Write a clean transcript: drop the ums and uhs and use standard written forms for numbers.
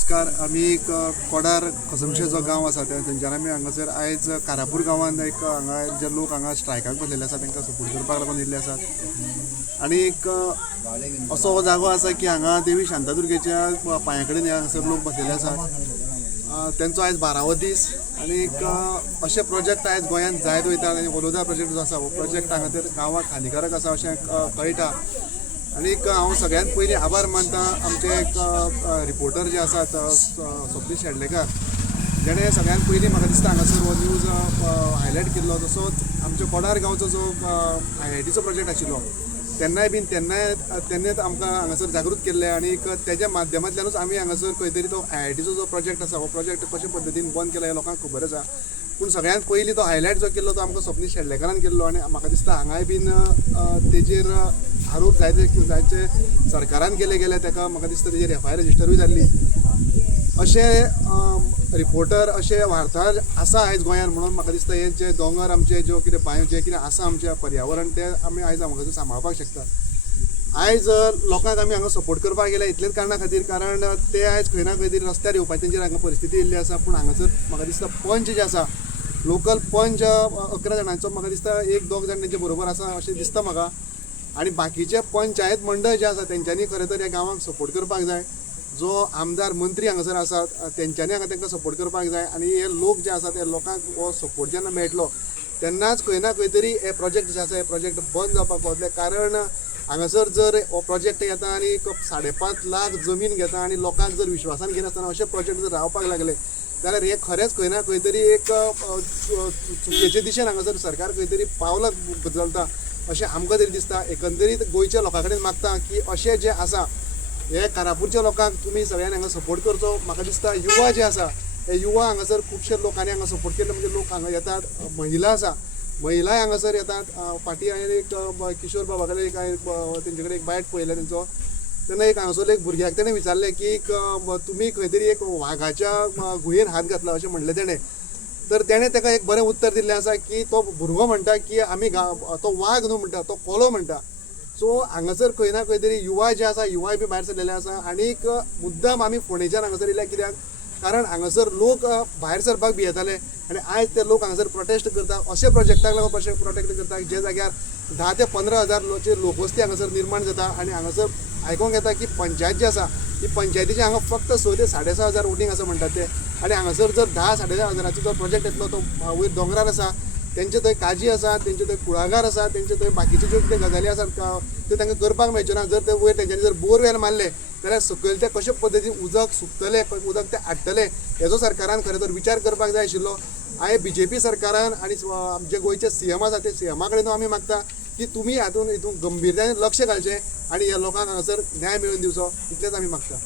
नमस्कार. आम्ही कोडार कसमशे जो गांव आसा थंयच्यान आमी हांगासर आयज कारापूर गांवांत हांगा जे लोक हांगा स्ट्रायकाक बसलेले आसा तांकां सपोर्ट करपाक लागून येयल्ले आसात. आनी असो हो जागो आसा की हांगा देवी शांतादुर्गेच्या पांया कडेन हांगासर लोक बसलेले आसात. तेंचो आयज 12वो दीस आनी अशे प्रोजेक्ट आयज गोंयांत जायत वयता. आनी ओलोदा प्रोजेक्ट जो आसा हो प्रोजेक्ट हांगासर गांवाक हानिकारक आसा अशें कळटा. आनी हांव सगळ्यांत पयलीं आभार मानता आमचे रिपोर्टर जे आसात स्वप्नील शेडलेकर, जेणे सगळ्यांत पयलीं म्हाका दिसता हांगासर हो न्यूज हायलायट केल्लो. तसोच आमच्या कोडार गांवचो जो IITचो प्रोजेक्ट आशिल्लो तेन्नाय आमकां हांगासर जागृत केल्ले. आनी तेज्या माध्यमांतल्यानूच आमी हांगासर खंय तरी तो IITचो जो प्रोजेक्ट आसा हो प्रोजेक्ट कशे पद्दतीन बंद केला हें लोकांक खबर आसा. पूण सगळ्यांत पयलीं तो हायलायट जो केल्लो तो आमकां स्वप्नील शेडलेकरान केल्लो. आनी म्हाका दिसता हांगाय बीन तेजेर आरोप जायचे सरकारान केले ताका म्हाका दिसता तेजेर FIR रजिस्टरूय जाल्ली. अशे रिपोर्टर अशे वार्ताहर आसा आयज गोंयांत. म्हणून म्हाका दिसता हे जे दोंगर आमचे ज्यो कितें बांयो जे कितें आसा आमचें पर्यावरण तें आमी आयज हांगासर सांबाळपाक शकता. आयज लोकांक आमी हांगा सपोर्ट करपाक गेले इतलेच कारणां खातीर, कारण ते आयज खंय ना खंय तरी रस्त्यार येवपाची तेंचेर हांगा परिस्थिती येयल्ली आसा. पूण हांगासर म्हाका दिसता पंच जे आसा लोकल पंच 11 जाणांचो म्हाका दिसता 1-2 जाण तेंचे बरोबर आसा अशें दिसता म्हाका. आनी बाकीचे पंचायत मंडळ जे आसा तेंच्यांनी खरें तर ह्या गांवांक सपोर्ट करपाक जाय. जो आमदार मंत्री हांगासर आसात तेंच्यांनी हांगा तांकां सपोर्ट करपाक जाय. आनी हे लोक जे आसा ते लोकांक हो सपोर्ट जेन्ना मेळटलो तेन्नाच खंय ना खंय तरी हे प्रोजेक्ट जे आसा हे प्रोजेक्ट बंद जावपाक पावतले. कारण हांगासर जर हो प्रोजेक्ट येता आनी 5.5 लाख जमीन घेता आनी लोकांक जर विश्वासान घेनासतना अशे प्रोजेक्ट जर रावपाक लागले जाल्यार हे खरेंच खंय ना खंय तरी एक चुकीचे दिशेन हांगासर सरकार खंय तरी पावलां बदलता अशें आमकां तरी दिसता. एकंदरीत गोंयच्या लोकां कडेन मागता की अशें जे आसा हे कारापूरच्या लोकांक तुमी सगळ्यांनी हांगा सपोर्ट करचो. म्हाका दिसता युवा जे आसा हे युवा हांगासर खुबशे लोकांनी हांगा सपोर्ट केले. म्हणजे लोक हांगा येतात, महिला आसा महिलाय हांगासर येतात. फाटीं हांवें एक किशोर बाबा कडेन तेंचे कडेन एक बायट पळयलें तेंचो. तेन्ना एक हांगासर एक भुरग्याक तेणें विचारलें की तुमी खंय तरी एक वाघाच्या गुहेन हात घातला अशें म्हणलें तेणें. तर तेणें ताका एक बरें उत्तर दिल्लें आसा की तो भुरगो म्हणटा की आमी तो वाघ न्हू म्हणटा, तो कोलो म्हणटा. सो हांगासर खंय ना खंय तरी युवा जे आसा युवाय बी भायर सरलेले आसा. आनीक मुद्दाम आमी फोंडेच्यान हांगासर येयल्या कित्याक कारण हांगासर लोक भायर सरपाक भियेताले आनी आयज ते लोक हांगासर प्रोटेस्ट करता. अशे प्रोजेक्टाक लागून प्रोटेस्ट करता जे जाग्यार 10 ते 15 हजार लोकवस्ती हांगासर निर्माण जाता. आनी हांगासर आयकूंक येता की पंचायत जी आसा ही पंचायतीचे हांगा फक्त 6 ते 6.5 हजार वोटींग आसा म्हणटात ते. आनी हांगासर जर 10-10.5 हजाराचो जो प्रोजेक्ट येतलो तो वयर दोंगरार आसा, तेंचे थंय काजी आसा, तेंचे थंय कुळागर आसा, तेंचे थंय बाकीच्यो ज्यो कितें गजाली आसात त्यो तांकां करपाक मेळच्यो ना. जर ते वयर तेंच्यांनी जर बोरवेल मारले जाल्यार सकयल ते कशे पद्दतीन उदक सुकतले, उदक ते हाडटले हेजो सरकारान खरें तर विचार करपाक जाय आशिल्लो. आयज BJP सरकारान आनी आमचे गोंयचे CM आसा ते CM कडेन आमी मागता की तुमी हितून गंभीरतायेन लक्ष घालचें आनी ह्या लोकांक हांगासर न्याय मेळोवन दिवचो इतलेंच आमी मागता.